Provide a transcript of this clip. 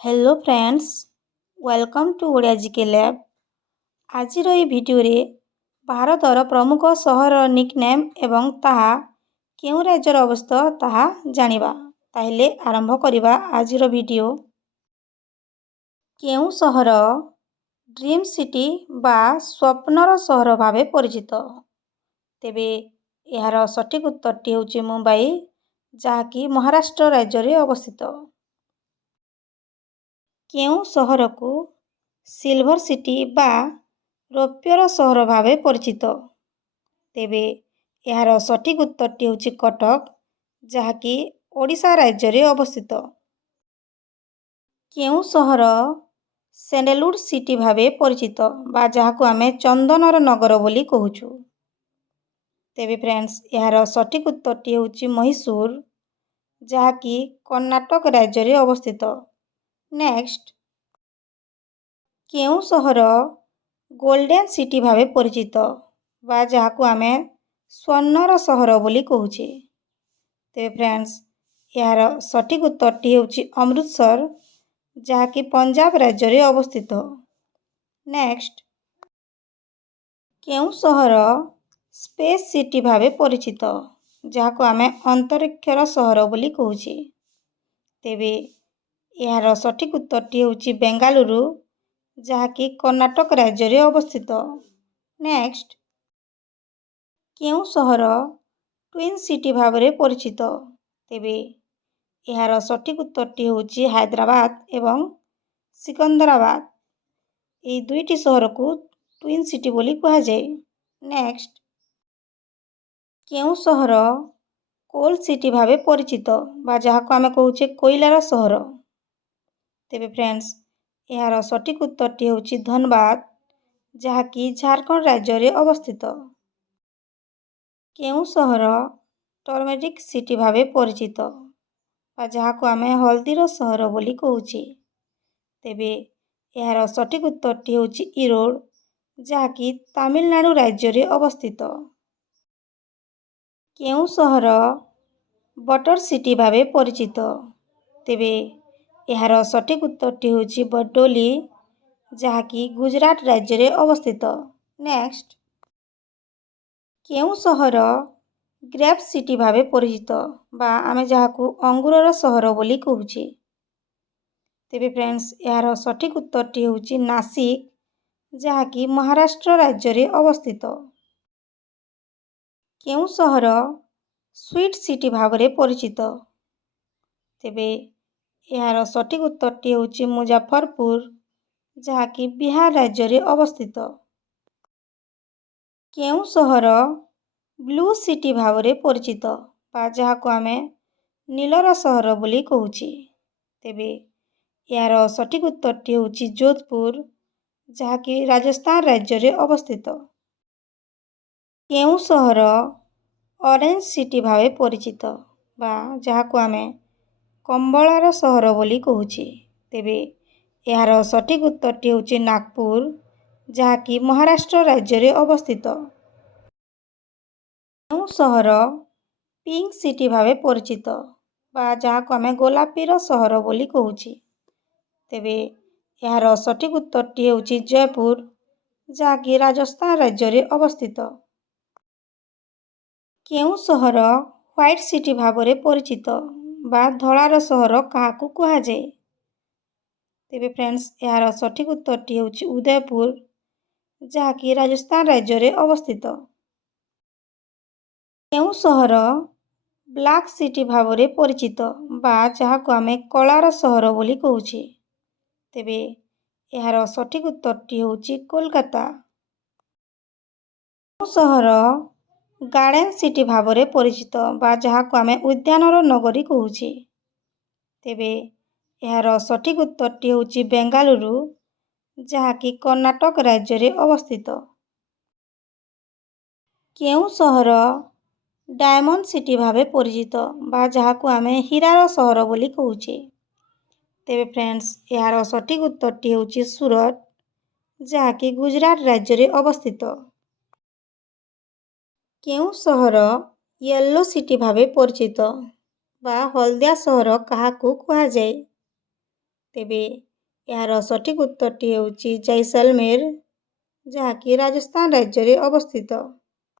Hello friends, welcome to Odia GK lab. आज video भारतर प्रमुख सहर निकनेम एवं ताहा केउं राज्यर अवस्थित ताहा जानिबा। ताहिले आरंभ करिबा आज भिडियो। केउं सहर ड्रीम सिटी बा स्वप्नर सहर भावे परिचित? तेबे यार सठिक उत्तरटी होची मुंबई, जाकी महाराष्ट्र राज्य रे अवस्थित। केउं सहर को सिल्वर सिटी बा रौप्यर सहर भावे परिचित? तेबे यार सठिक उत्तरटी होची कटक, जाकी ओडिशा राज्य रे अवस्थित। केउं सहर सैंडलवुड सिटी भावे परिचित बा जाहाकु आमे चंदनर नगर बोली कहूछु? तेबे फ्रेंड्स यार सठिक उत्तरटी होची मैसूर, जाकी कर्नाटक राज्य रे अवस्थित। नेक्स्ट, केउं सहर गोल्डन सिटी भावे परिचित बा जाहाकु आमे स्वर्णर सहर बोली कहूचे? तेबे फ्रेंड्स यार सठिक उत्तरटी होची अमृतसर, जाकी पंजाब राज्य रे अवस्थित। नेक्स्ट, केउं सहर स्पेस सिटी भावे परिचित जाहाकु आमे अंतरिक्षर सहर बोली कहूचे? तेबे यार सठिक उत्तरटी होची बेंगालुरु, जाहाकी कर्नाटक राज्य रे अवस्थित। नेक्स्ट, केउं सहर ट्विन सिटी भावे परिचित? तेबे यार सठिक उत्तरटी होची हैदराबाद एवं सिकंदराबाद। ए दुईटी सहर को ट्विन सिटी बोली कहा जाए। नेक्स्ट, केउं सहर कोल सिटी भावे परिचित बा जाहाको आमे कहूचे कोइलार सहर? तेबे फ्रेंड्स यार सठिक उत्तरटी होची धनबाद, जाहाकी झारखंड राज्य रे अवस्थित। केउं सहर टर्मेरिक सिटी भावे परिचित बा जाहाको आमे हल्दीर सहर बोली कहूचे? तेबे यार सठिक उत्तरटी होची इरोड, जाहाकी तमिलनाडु राज्य रे अवस्थित। केउं सहर बटर सिटी भावे परिचित? तेबे यार सठिक उत्तरटी होची बरडोली, जाहाकी गुजरात राज्य रे अवस्थित। नेक्स्ट, केउं सहर ग्रेप सिटी भावे परिचित बा आमे जाहाकू अंगुरर सहर बोली कहूचे? तेबे फ्रेंड्स यार सठिक उत्तरटी होची नासिक, जाहाकी महाराष्ट्र राज्य रे अवस्थित। केउं सहर स्वीट सिटी भावे परिचित? तेबे यार सठिक उत्तरटी होची मुजफ्फरपुर, जाहाकी बिहार राज्य रे अवस्थित। केउं सहर ब्लू सिटी भावे परिचित बा जाहाको आमे नीलर सहर बोली कहूचे? तेबे यार सठिक उत्तरटी होची जोधपुर, जाहाकी राजस्थान राज्य रे अवस्थित। केउं सहर ऑरेंज सिटी भावे परिचित बा जाहाको आमे कंबलार सहर बोली कहूचे? तेबे यार सठिक उत्तरटी होची नागपुर, जाहाकी महाराष्ट्र राज्य रे अवस्थित। केउं सहर पिंक सिटी भावे परिचित बा जाहाको आमे गोलापीर सहर बोली कहूचे? तेबे यार सठिक उत्तरटी होची जयपुर, जाहाकी राजस्थान राज्य रे अवस्थित। केउं सहर व्हाइट सिटी भावे परिचित बा धଳାर सहर काहाकू कहा जाए? तेबे फ्रेंड्स यार सठिक उत्तरटी होची उदयपुर, जाहाकी राजस्थान राज्य रे अवस्थित। केउं सहर ब्लैक सिटी भावे परिचित बा जाहाको आमे कलार सहर बोली कहूचे? तेबे यार सठिक उत्तरटी होची कोलकाता। केउं सहर गार्डन सिटी भावे परिचित बा जाहाको आमे उद्यानर नगरी कहूचे? तेबे यार सठिक उत्तरटी होची बेंगालुरु, जाहाकी कर्नाटक राज्य रे अवस्थित। केउं सहर डायमंड सिटी भावे परिचित बा जाहाकू आमे हीरार सहर बोली कहूचे? तेबे फ्रेंड्स यार सठिक उत्तरटी होची सूरत, जाहाकी गुजरात राज्य रे अवस्थित। केउं सहर येलो सिटी भावे परिचित बा हल्दिया सहर काहाकू कहा जाए? ତେବେ ଏହାର ସଠିକ୍ ଉତ୍ତରଟି ହେଉଛି ଜୈସଲମେର, ଯାହାକି ରାଜସ୍ଥାନ ରାଜ୍ୟରେ ଅବସ୍ଥିତ।